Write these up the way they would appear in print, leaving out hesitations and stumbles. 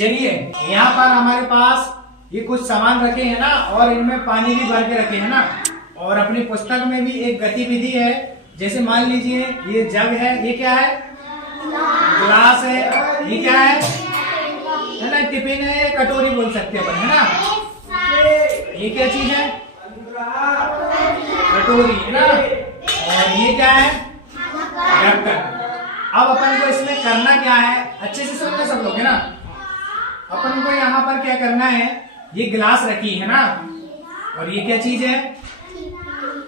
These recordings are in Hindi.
चलिए यहाँ पर हमारे पास ये कुछ सामान रखे हैं ना, और इनमें पानी भी भर के रखे हैं ना, और अपनी पुस्तक में भी एक गतिविधि है। जैसे मान लीजिए ये जग है, ये क्या है? ग्लास है। ये क्या है ना? टिफिन है, कटोरी बोल सकते हैं अपन, है ना। ये क्या चीज है? कटोरी, है ना। और ये क्या है? ढक्कन। अब अपन को इसमें करना क्या है, अच्छे से समझो सब लोग, है ना। अपन को यहाँ पर क्या करना है, ये गिलास रखी है ना, और ये क्या चीज है?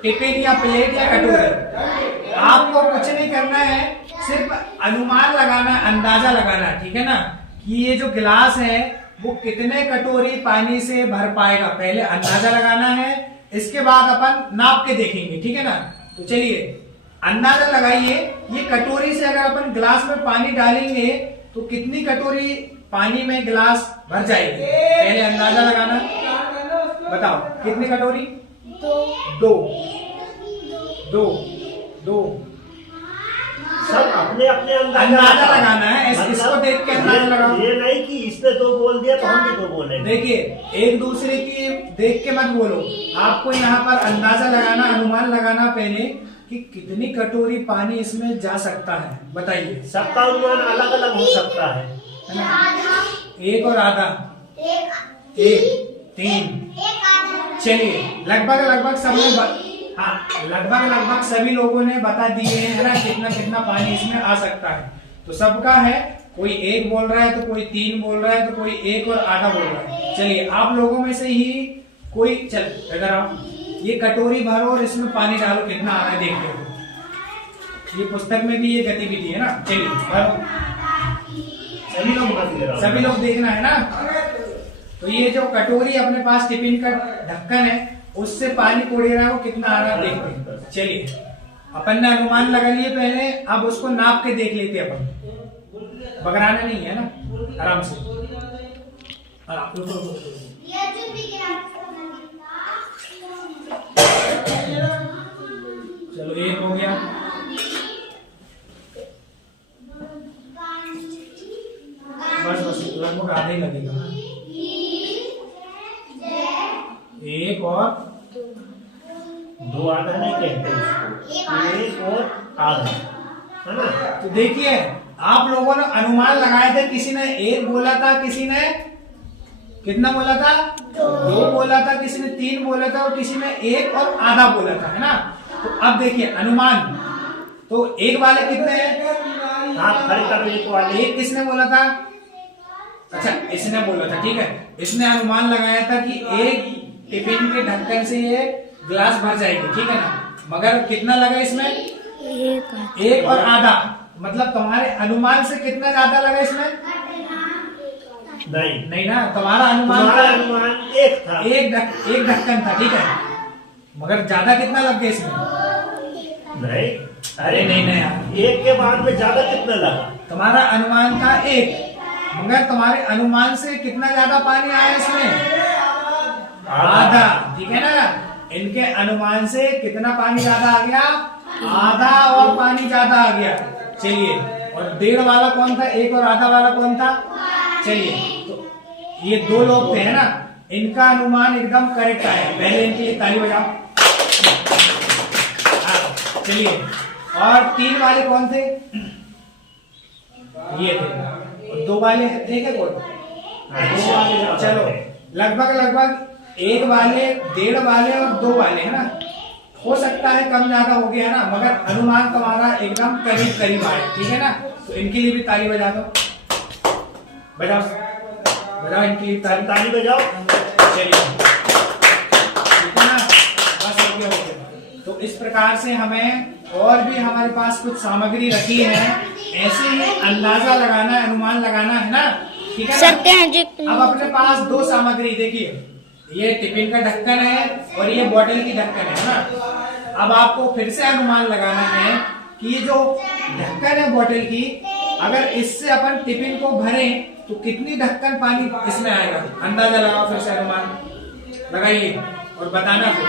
टिफिन या प्लेट या कटोरी। आपको कुछ नहीं करना है, सिर्फ अनुमान लगाना, अंदाजा लगाना, ठीक है ना, कि ये जो गिलास है वो कितने कटोरी पानी से भर पाएगा। पहले अंदाजा लगाना है, इसके बाद अपन नाप के देखेंगे, ठीक है ना। तो चलिए अंदाजा लगाइए, ये कटोरी से अगर अपन गिलास में पानी डालेंगे तो कितनी कटोरी पानी में गिलास भर जाएगी। पहले अंदाजा लगाना, बताओ कितनी कटोरी? दो। सब अपने अपने अंदाजा लगाना है, इसको देख के अंदाजा लगाओ। ये नहीं कि इसने दो बोल दिया तो हम भी दो बोलेंगे। देखिए एक दूसरे की देख के मत बोलो, आपको यहाँ पर अंदाजा लगाना, अनुमान लगाना पहले कि कितनी कटोरी पानी इसमें जा सकता है। बताइए। सबका अनुमान अलग अलग हो सकता है ना? एक और आधा, एक, तीन। चलिए लगभग सबने लगभग सभी लोगों ने बता दिए हैं ना, कितना कितना पानी इसमें आ सकता है। तो सबका है, कोई एक बोल रहा है तो कोई तीन बोल रहा है तो कोई एक और आधा बोल रहा है। चलिए आप लोगों में से ही कोई, चल इधर आओ, ये कटोरी भरो और इसमें पानी डालो, कितना आ रहा है देखते हो। ये पुस्तक में भी ये गतिविधि है ना। चलिए भरो, सभी लोग देखना है ना। तो ये जो कटोरी अपने पास टिफिन का ढक्कन है, उससे पानी कोड़े रहा है, वो कितना आ रहा है देखते हैं। चलिए अपन ने अनुमान लगा लिए पहले, अब उसको नाप के देख लेते अपन। बगराना नहीं है ना, आराम से। चलो एक हो गया, बस लगभग आधा ही लगेगा। एक और दो, आधा नहीं कहते उसको, एक और आधा, है ना। तो देखिए आप लोगों ने अनुमान लगाए थे, किसी ने एक बोला था, किसी ने कितना बोला था? दो बोला था, किसी ने तीन बोला था, और किसी ने एक और आधा बोला था, है ना। तो अब देखिए अनुमान, तो एक वाले कितने हैं? हाथ खड़े करो, एक वाले। एक किसने बोला था? अच्छा इसने बोला था, ठीक है। इसने अनुमान लगाया था कि एक टिफिन के ढक्कन से ये गिलास भर जाएगी, ठीक है ना। मगर कितना लगा इसमें? एक और आधा। मतलब तुम्हारे अनुमान से कितना ज्यादा लगा इसमें? नहीं ना, तुम्हारा अनुमान एक था, एक ढक्कन था, ठीक है। मगर ज्यादा कितना लग गया इसमें? नहीं, अरे नहीं यार, एक के बाद में ज्यादा कितना लगा? तुम्हारा अनुमान था एक, मगर तुम्हारे अनुमान से कितना ज्यादा पानी आया इसमें? आधा, ठीक है ना। इनके अनुमान से कितना पानी ज्यादा आ गया? आधा, और पानी ज्यादा आ गया। चलिए, और डेढ़ वाला कौन था? एक और आधा वाला कौन था? चलिए तो ये दो लोग थे, है ना, इनका अनुमान एकदम करेक्ट आया। पहले इनके लिए ताली बजाओ। चलिए, और तीन वाले कौन थे? ये थे। और दो वाले थे क्या कौन? चलो लगभग एक वाले, डेढ़ वाले और दो वाले, है ना। हो सकता है कम ज्यादा हो गया ना, मगर अनुमान तुम्हारा एकदम करीब आया, ठीक है ना। तो इनके लिए भी ताली बजा दो, बजाओ इनके लिए ताली बजाओ। चलिए ठीक है ना, बस हो गया। तो इस प्रकार से हमें और भी हमारे पास कुछ सामग्री रखी है, ऐसे ही अंदाजा लगाना है, अनुमान लगाना है ना, ठीक है ना। अब अपने पास दो सामग्री देखिए, ये टिफिन का ढक्कन है और ये बोतल की ढक्कन है ना। अब आपको फिर से अनुमान लगाना है कि ये जो ढक्कन है बोतल की, अगर इससे अपन टिफिन को भरें तो कितनी ढक्कन पानी इसमें आएगा। अंदाजा लगाओ, फिर से अनुमान लगाइए और बताना फिर।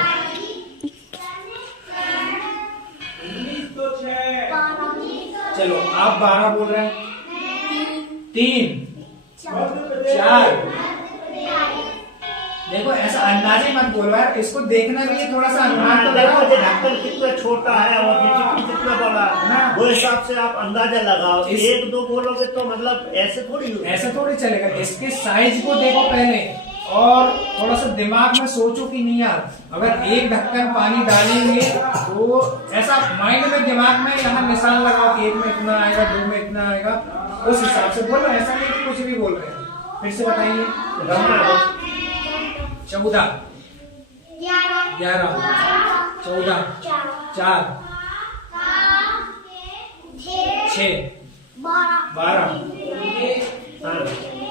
चलो आप 12 बोल रहे हैं, 3 4। देखो ऐसा अंदाजे मत बोलो यार, इसको देखना भी है, थोड़ा सा अनुमान तो लगाओ। देखो ढक्कन कितना छोटा है और ये टिकली कितना बड़ा है ना, वो हिसाब से आप अंदाजा लगाओ। एक दो बोलोगे तो मतलब ऐसे थोड़ी चलेगा। इसके साइज को देखो पहले, और थोड़ा सा दिमाग में सोचो कि नहीं यार, अगर एक ढक्कन पानी डालेंगे तो ऐसा माइंड में दिमाग में यहाँ निशान लगाओ कि 1 में इतना आएगा, 2 में इतना आएगा, उस हिसाब से बोलो। ऐसा नहीं कि कुछ भी बोल रहे हैं। फिर से बताइए। 14, 11, 14, 4, 6, 12,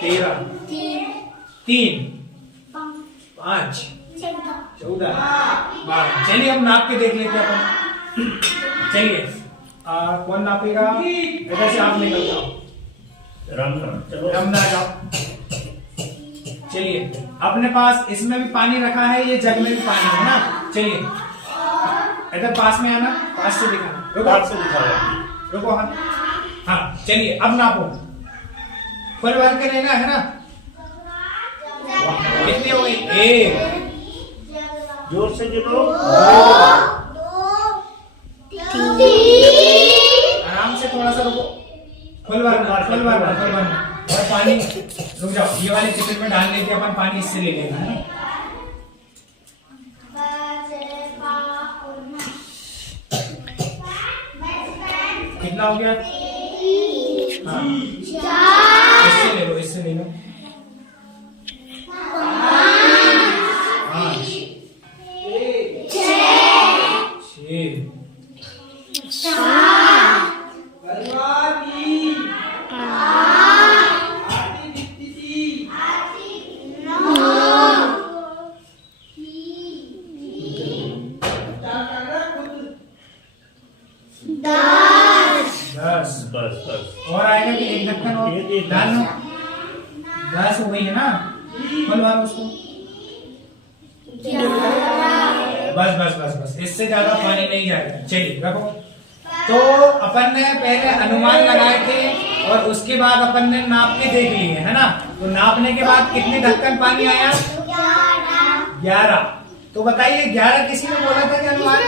13, 3, 5, 14, 12। चलिए हम नाप के देख लेते हैं अपन। चलिए कौन नापेगा? इधर से आप निकल जाओ, रमना जाओ। चलिए अपने पास इसमें भी पानी रखा है, ये जग में भी पानी है ना। चलिए इधर पास में आना, पास से दिखाना। रुको हाँ चलिए अब नापो, फुल भर के लेना है ना। कितनी हो गई? 1, जोर से गिनो। 2, आराम से, थोड़ा सा रुको। फुल भरना। और पानी रुक जाओ, ये वाले चिकन में डाल लेके अपन पानी इससे ले लेना है ना। कितना हो गया? हाँ इससे ले लो। 5, 6, 10। बस और आएगा कि एक ढक्कन और डाल लो। 10 हो गई है ना। खुलवा लो उसको। बस इससे ज्यादा पानी नहीं जाएगा। चलिए रखो। तो अपन ने पहले अनुमान लगाए थे और उसके बाद अपन ने नाप के देख लिए है ना। तो नापने के बाद कितने ढक्कन पानी आया? 11। तो बताइए 11 किसी ने बोला था कि अनुमान?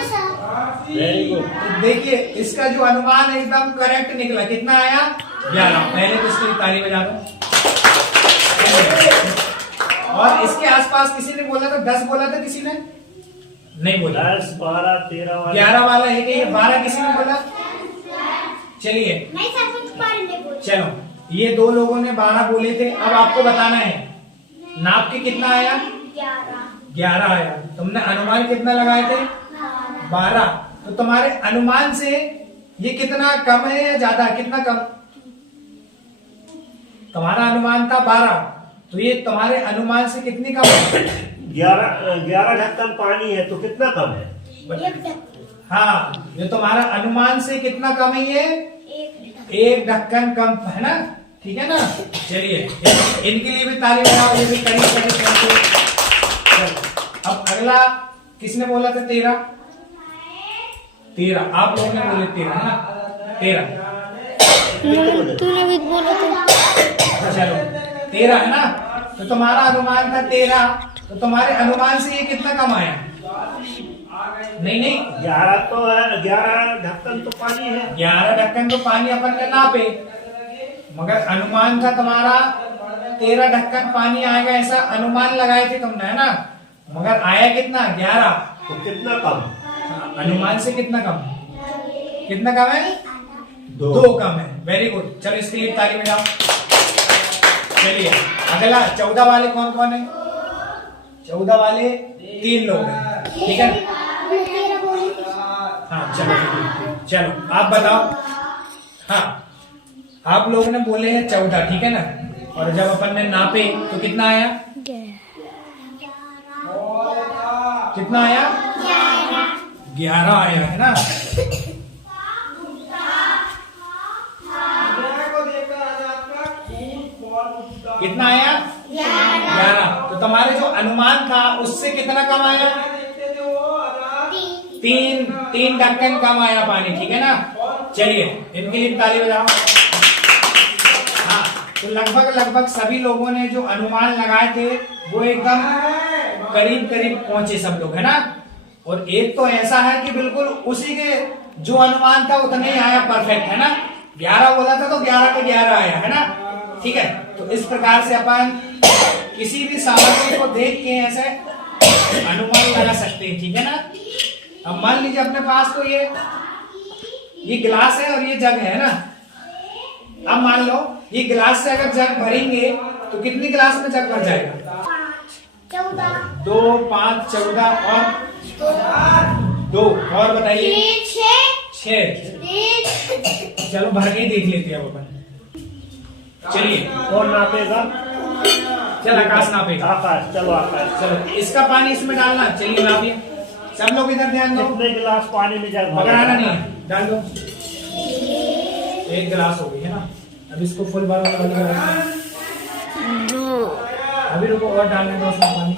Very good. तो देखिए इसका जो अनुमान एकदम करेक्ट निकला। कितना आया? 11। पहले तो इसके लिए ताली बजा दो। और इसके आसपास किसी ने बोला था 10 बोला था, किसी ने नहीं बोला। 10, 12, 13 वाला 11 वाला है कि 12 किसी ने बोला? चलिए चलो, ये 2 लोगों ने 12 बोले थे। अब आपको बताना है नाप के कितना आया? 11 आया। तुमने अनुमान कितना लगाए थे? 12। तो तुम्हारे अनुमान से ये कितना कम है या ज्यादा? कितना कम? तुम्हारा अनुमान था 12, तो ये तुम्हारे अनुमान से कितनी कम है? 11 ढक्कन पानी है तो कितना कम है? हाँ, ये तुम्हारा अनुमान से कितना कम है? ये 1 ढक्कन कम है ना। ठीक है ना। चलिए इनके लिए भी ताली बजाओ। ये भी करीब। अब अगला किसने बोला था? 13। आप लोगों ने बोले 13 है ना। 13 तूने भी बोला था। चलो 13 है ना। तो तुम्हारा अनुमान था 13, तो तुम्हारे अनुमान से ये कितना कम आया? नहीं 11 तो है। 11 ढक्कन तो पानी है। 11 ढक्कन तो पानी अपन ने नापे, मगर अनुमान था तुम्हारा 13 ढक्कन पानी आएगा, ऐसा अनुमान लगाए थे तुमने है ना। मगर आया कितना? 11। तो कितना कम? अनुमान से कितना कम? कितना कम है? 2 कम है। Very good. चलो इसके लिए ताली बजाओ। चलिए अगला 14 वाले कौन कौन है? 14 वाले 3 लोग हैं। ठीक है। हाँ चलो आप बताओ। हाँ आप लोगों ने बोले हैं 14, ठीक है ना। और जब अपन ने नापे तो कितना आया? कितना आया? 11 आया है ना। कितना आया? 11। तो तुम्हारे जो अनुमान था उससे कितना कम आया? 3 ढक्कन कम आया पानी। ठीक है ना। चलिए इनके लिए ताली बजाओ। हाँ तो लगभग लगभग सभी लोगों ने जो अनुमान लगाए थे वो एकदम करीब करीब पहुंचे सब लोग, है ना। और एक तो ऐसा है कि बिल्कुल उसी के जो अनुमान था उतना ही आया, परफेक्ट, है ना। 11 बोला था तो 11 के 11 आया, है ना। ठीक है, तो इस प्रकार से अपन किसी भी सामग्री को देख के ऐसे अनुमान लगा सकते हैं, ठीक है ना। अब मान लीजिए अपने पास तो ये गिलास है और ये जग है ना। अब मान लो ये गिलास से अगर जग भरेंगे तो कितनी गिलास में जग भर जाएगा? 2, 5, 14 और 2 और बताइए 6। चलो भर के देख लेते हैं अब अपन। चलिए, कौन नापेगा? चल आकाश नापेगा। आकाश, चलो आकाश। चलो इसका पानी इसमें डालना, चलिए नापिए। सब लोग इधर ध्यान दो। कितने गिलास पानी में जग पकड़ाना नहीं है, डाल दो। 1 गिलास हो गई है ना। अब इसको फुल भरो, अभी रुको और डालने दो उसमें पानी।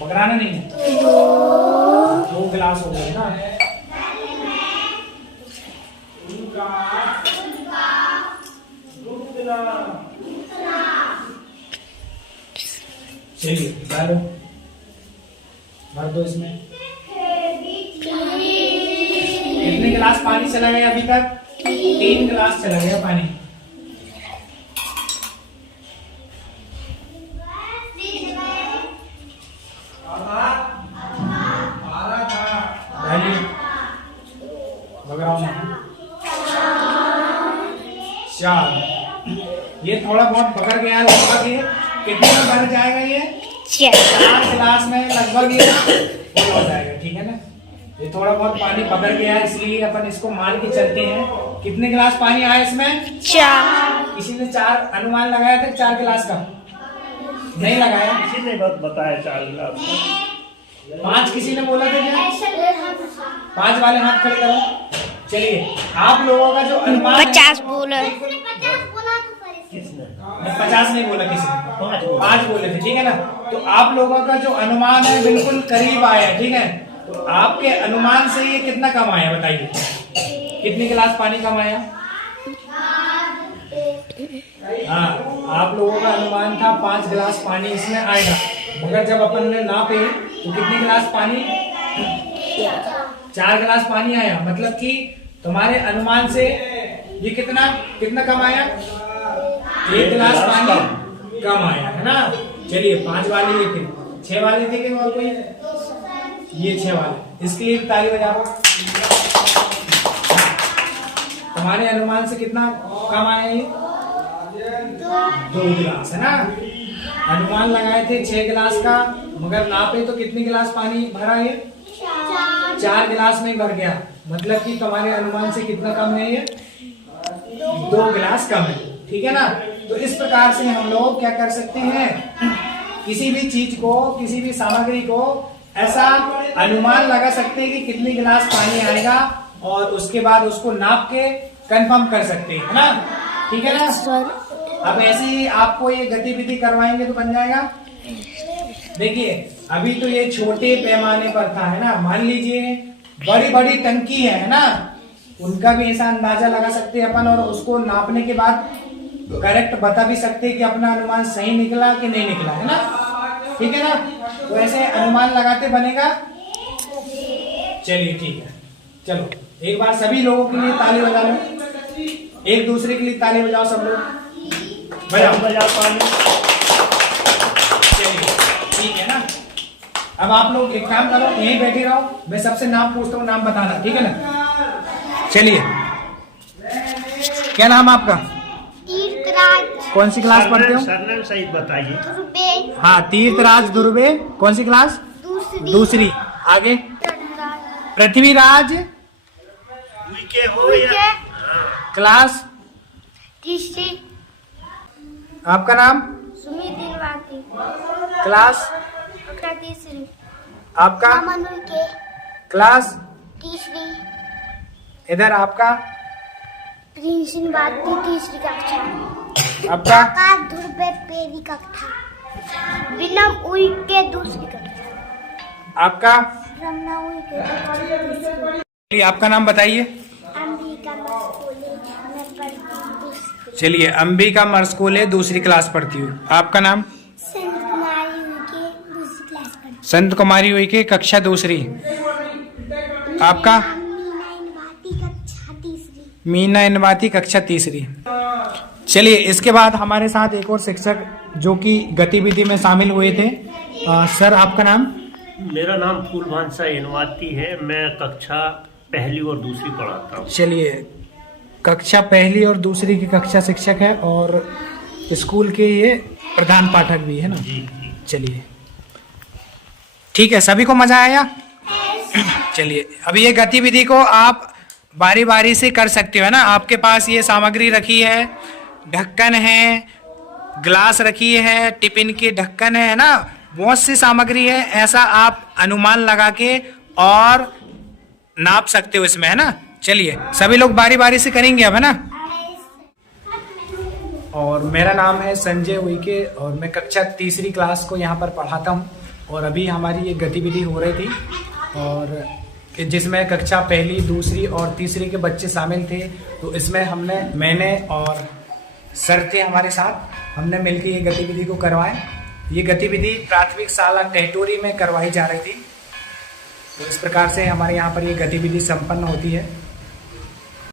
पकड़ाना नहीं है। 2 गिलास हो गए ना। चलिए डालो, भर दो इसमें। कितने गिलास पानी चला गया अभी तक? 3 गिलास चला गया पानी। चार। ये थोड़ा बहुत पकड़ गया लगभग। ये कितने में भर जाएगा? ये 4 गिलास में लगभग ये फुल हो जाएगा, ठीक है ना। ये थोड़ा बहुत पानी पकड़ गया इसलिए अपन इसको मान के चलते हैं। कितने गिलास पानी आया इसमें? 4। किसी ने 4 अनुमान लगाया था 4 गिलास का? नहीं लगाया। किसी ने बताया 4 गिलास। 5 किसी ने बोला था क्या? 5 वाले हाथ खड़े करो। चलिए, आप लोगों का जो अनुमान 50 बोला। किसने? 50 नहीं बोला किसी ने, 5 बोले थे, ठीक है ना। तो आप लोगों का जो अनुमान है बिल्कुल करीब आया, ठीक है। तो आपके अनुमान से ये कितना कम आया बताइए? कितने गिलास पानी कम आया? हाँ, आप लोगों का अनुमान था 5 गिलास पानी इसमें आएगा, मगर जब अपन ने नापे तो कितने गिलास पानी? 4 गिलास पानी आया। मतलब कि तुम्हारे अनुमान से ये कितना कम आया? 1 गिलास पानी कम आया, है ना। चलिए 5 वाले ये थे, 6 वाले थे क्या और कोई? ये 6 वाले, इसके लिए ताली बजाओ। तुम्हारे अनुमान से कितना कम आया? ये 2 गिलास, है ना। अनुमान लगाए थे 6 गिलास का, मगर नापे तो कितने गिलास पानी भरा? ये 4 गिलास में भर गया। मतलब कि तुम्हारे अनुमान से कितना कम है? ये 2 गिलास कम है, ठीक है ना। तो इस प्रकार से हम लोग क्या कर सकते हैं, किसी भी चीज को, किसी भी सामग्री को ऐसा अनुमान लगा सकते हैं कि कितने गिलास पानी आएगा, और उसके बाद उसको नाप के कंफर्म कर सकते हैं, है ना। ठीक है ना। अब ऐसे ही आपको ये गतिविधि करवाएंगे तो बन जाएगा। देखिए अभी तो ये छोटे पैमाने पर था, है ना। मान लीजिए बड़ी बड़ी टंकी है ना, उनका भी ऐसा अंदाजा लगा सकते हैं अपन, और उसको नापने के बाद करेक्ट बता भी सकते हैं कि अपना अनुमान सही निकला कि नहीं निकला, है ना। ठीक है ना। तो ऐसे अनुमान लगाते बनेगा। चलिए ठीक है, चलो एक बार सभी लोगों के लिए ताली बजा लो, एक दूसरे के लिए ताली बजाओ सब लोग, बजाओ पानी। चलिए ठीक है ना। अब आप लोग एक काम करो, यहीं बैठे रहो, मैं सबसे नाम पूछता हूँ, नाम बताना, ठीक है ना। चलिए, क्या नाम आपका? तीर्थराज। कौन सी क्लास पढ़ते हो? सरनेम सहित बताइए। दुर्बे। हाँ, तीर्थराज दुर्बे। कौन सी क्लास? दूसरी। आगे? पृथ्वीराज। हो या क्लास? तीसरी। आपका नाम? सुमित दिलवाती। क्लास? तीसरी। आपका? मनुल के। क्लास? तीसरी। इधर आपका? प्रिंसिन बाती तीसरी कक्षा। आपका? आकाश दुर्बे पहली कक्षा। विनम उइके दूसरी कक्षा। आपका? रमना हुई के चलिए आपका नाम बताइए। अंबिका कॉलेज में पढ़ती हूँ। चलिए अंबिका मर्स्कूल है, दूसरी क्लास पढ़ती हूँ। आपका नाम? संत कुमारी हुई के दूसरी क्लास पढ़ती संत कुमारी हुई के कक्षा दूसरी। आपका? मीना इनवाती कक्षा तीसरी। मीना इनवाती कक्षा तीसरी। चलिए इसके बाद हमारे साथ एक और शिक्षक जो कि गतिविधि में शामिल हुए थे। सर आपका नाम? मेरा नाम फूलभांसा इनवाती है। मैं कक्षा पहली और दूसरी पढ़ाता हूँ। चलिए कक्षा पहली और दूसरी की कक्षा शिक्षक है और स्कूल के ये प्रधान पाठक भी है ना। जी। चलिए ठीक है, सभी को मजा आया? चलिए अब ये गतिविधि को आप बारी बारी से कर सकते हो है ना। आपके पास ये सामग्री रखी है, ढक्कन है, ग्लास रखी है, टिफिन के ढक्कन है ना, बहुत सी सामग्री है। ऐसा आप अनुमान लगा के और नाप सकते हो इसमें है ना। चलिए सभी लोग बारी बारी से करेंगे अब है ना। और मेरा नाम है संजय उइके और मैं कक्षा तीसरी क्लास को यहाँ पर पढ़ाता हूँ। और अभी हमारी ये गतिविधि हो रही थी और जिसमें कक्षा पहली, दूसरी और तीसरी के बच्चे शामिल थे। तो इसमें मैंने और सर थे हमारे साथ, हमने मिलकर ये गतिविधि को करवाए। ये गतिविधि प्राथमिक शाला टेहटोरी में करवाई जा रही थी। तो इस प्रकार से हमारे यहाँ पर ये गतिविधि संपन्न होती है।